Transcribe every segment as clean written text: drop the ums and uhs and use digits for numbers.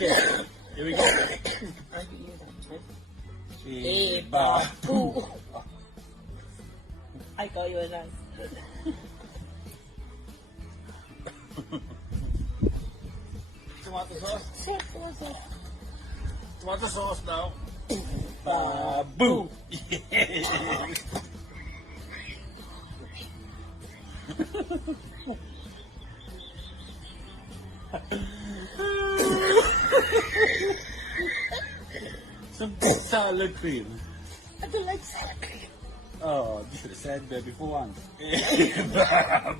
Okay, here we go. Boo. I got you a knife. Tomato sauce. Tomato. Tomato sauce now. Boo. Some salad cream. I don't like sour cream. Oh, you should have said that before.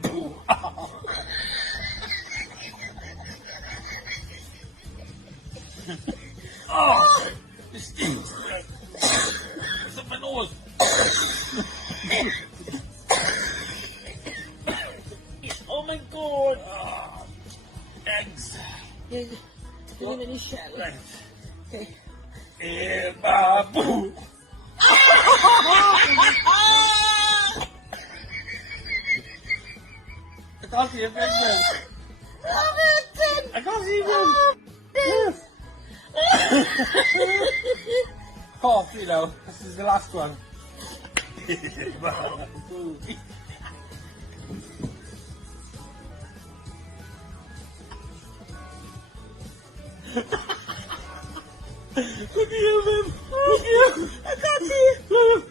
Boo. Oh, it stinks. It's up my nose. Oh my god. Oh, eggs. Yeah, put them in a shell. Right. Okay. Boo. I can't see your face now. I can't see you. Yes. Oh, you know, this is the last one. Look at you, man. Look at you. I can't see it. Look,